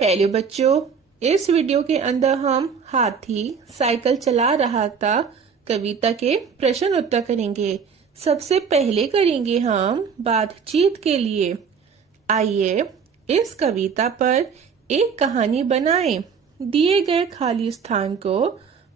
Hello बच्चों, इस video के अंदर हम हाथी साइकिल चला रहा था कविता के प्रश्न उत्तर करेंगे। सबसे पहले करेंगे हम बातचीत के लिए। आइए इस कविता पर एक कहानी बनाएं। दिए गए खाली स्थान को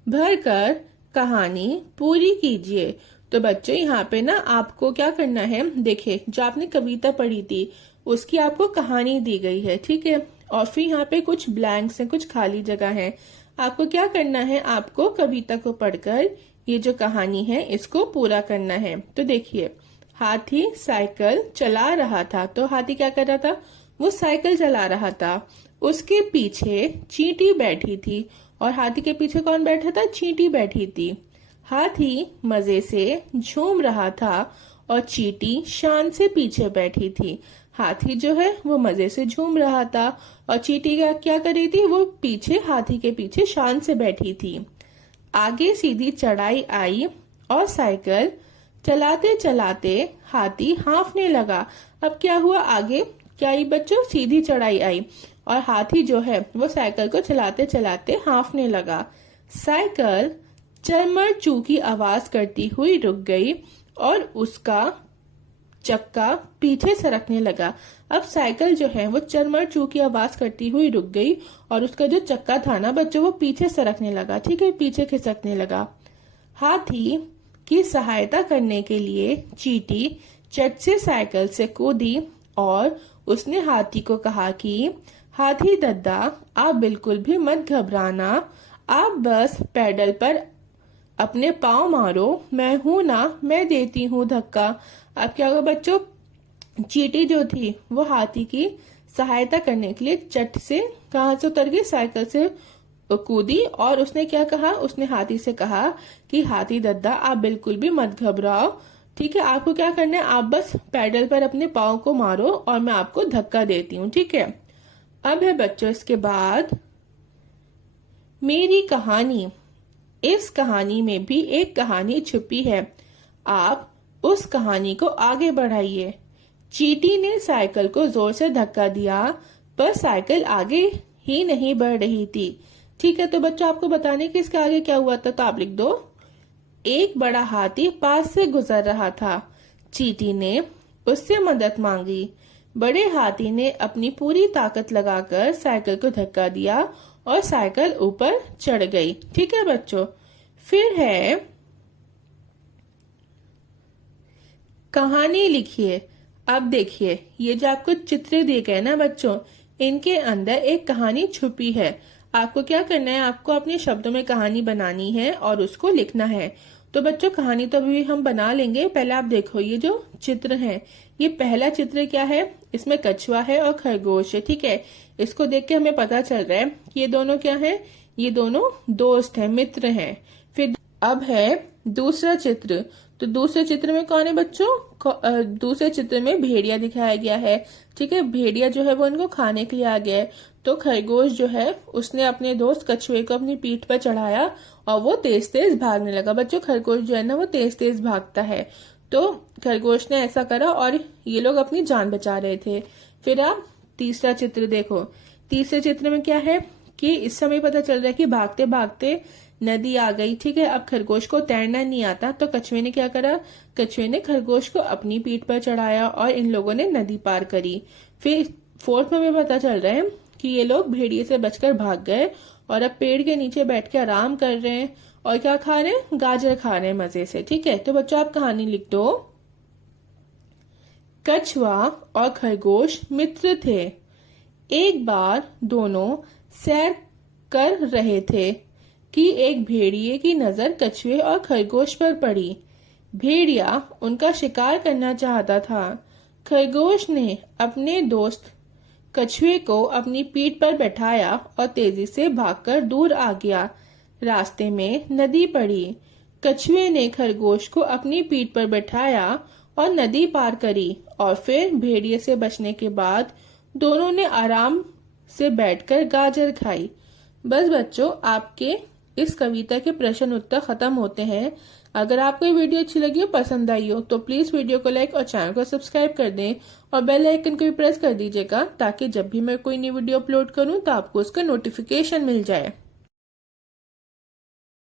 भरकर कहानी पूरी कीजिए। तो बच्चों यहाँ पे ना आपको क्या करना है, देखिए जो आपने कविता पढ़ी थी उसकी आपको कहानी दी गई है, ठीक है। और फिर यहाँ पे कुछ ब्लैंक्स हैं, कुछ खाली जगह है। आपको क्या करना है, आपको कविता को पढ़कर ये जो कहानी है इसको पूरा करना है। तो देखिए, हाथी साइकिल चला रहा था। तो हाथी क्या कर रहा था, वो साइकिल चला रहा था। उसके पीछे चींटी बैठी थी। और हाथी के पीछे कौन बैठा था, चींटी बैठी थी। हाथी मजे से झूम रहा था और चींटी शान से पीछे बैठी थी। हाथी जो है वो मजे से झूम रहा था और चींटी क्या कर रही थी, वो पीछे हाथी के पीछे शान से बैठी थी। आगे सीधी चढ़ाई आई और साइकिल चलाते चलाते हाथी हांफने लगा। अब क्या हुआ, आगे क्या आई बच्चों, सीधी चढ़ाई आई और हाथी जो है वो साइकिल को चलाते चलाते हांफने लगा। साइकिल चरमर चू की आवाज करती हुई रुक गई और उसका चक्का पीछे सरकने लगा। अब साइकिल जो है वो चरमर चू की आवाज करती हुई रुक गई और उसका जो चक्का था ना बच्चों, वो पीछे सरकने लगा, ठीक है, पीछे खिसकने लगा। हाथी की सहायता करने के लिए चींटी चट से साइकिल से कूदी और उसने हाथी को कहा कि हाथी दद्दा, आप बिल्कुल भी मत घबराना, आप बस पैडल पर अपने पाँव मारो, मैं हूं ना, मैं देती हूँ धक्का। अब क्या होगा बच्चों, चींटी जो थी वो हाथी की सहायता करने के लिए चट से कहां से उतर गई, साइकिल से कूदी और उसने क्या कहा, उसने हाथी से कहा कि हाथी दद्दा, आप बिल्कुल भी मत घबराओ, ठीक है, आपको क्या करना है, आप बस पैडल पर अपने पाँव को मारो और मैं आपको धक्का देती हूँ, ठीक है। अब है बच्चों इसके बाद मेरी कहानी। इस कहानी में भी एक कहानी छुपी है, आप उस कहानी को आगे बढ़ाइए। चींटी ने साइकिल को जोर से धक्का दिया पर साइकिल आगे ही नहीं बढ़ रही थी, ठीक है। तो बच्चों आपको बताने कि इसके आगे क्या हुआ था, तो आप लिख दो, एक बड़ा हाथी पास से गुजर रहा था। चींटी ने उससे मदद मांगी। बड़े हाथी ने अपनी पूरी ताकत लगाकर साइकिल को धक्का दिया और साइकिल ऊपर चढ़ गई, ठीक है बच्चों। फिर है कहानी लिखिए। अब देखिए, ये जो आपको चित्र दिए गए ना बच्चों, इनके अंदर एक कहानी छुपी है। आपको क्या करना है, आपको अपने शब्दों में कहानी बनानी है और उसको लिखना है। तो बच्चों कहानी तो अभी हम बना लेंगे, पहले आप देखो ये जो चित्र है, ये पहला चित्र क्या है, इसमें कछुआ है और खरगोश है, ठीक है। इसको देख के हमें पता चल रहा है कि ये दोनों क्या है, ये दोनों दोस्त हैं, मित्र हैं। फिर अब है दूसरा चित्र। तो दूसरे चित्र में कौन है बच्चों, दूसरे चित्र में भेड़िया दिखाया गया है, ठीक है। भेड़िया जो है वो इनको खाने के लिए आ गया है। तो खरगोश जो है उसने अपने दोस्त कछुए को अपनी पीठ पर चढ़ाया और वो तेज तेज भागने लगा। बच्चों खरगोश जो है ना वो तेज तेज भागता है, तो खरगोश ने ऐसा करा और ये लोग अपनी जान बचा रहे थे। फिर आप तीसरा चित्र देखो। तीसरे चित्र में क्या है कि इस समय पता चल रहा है कि भागते भागते नदी आ गई, ठीक है। अब खरगोश को तैरना नहीं आता, तो कछुए ने क्या करा, कछुए ने खरगोश को अपनी पीठ पर चढ़ाया और इन लोगों ने नदी पार करी। फिर फोर्थ में भी पता चल रहा है कि ये लोग भेड़िए से बचकर भाग गए और अब पेड़ के नीचे बैठ के आराम कर रहे हैं और क्या खा रहे हैं, गाजर खा रहे हैं मजे से, ठीक है। तो बच्चों आप कहानी लिख दो। कछुआ और खरगोश मित्र थे। एक बार दोनों सैर कर रहे थे कि एक भेड़िए की नजर कछुए और खरगोश पर पड़ी। भेड़िया उनका शिकार करना चाहता था। खरगोश ने अपने दोस्त कछुए को अपनी पीठ पर बैठाया और तेजी से भागकर दूर आ गया। रास्ते में नदी पड़ी। कछुए ने खरगोश को अपनी पीठ पर बैठाया और नदी पार करी और फिर भेड़िए से बचने के बाद दोनों ने आराम से बैठकर गाजर खाई। बस बच्चों आपके इस कविता के प्रश्न उत्तर खत्म होते हैं। अगर आपको ये वीडियो अच्छी लगी हो, पसंद आई हो, तो प्लीज वीडियो को लाइक और चैनल को सब्सक्राइब कर दें और बेल आइकन को भी प्रेस कर दीजिएगा ताकि जब भी मैं कोई नई वीडियो अपलोड करूं तो आपको उसका नोटिफिकेशन मिल जाए।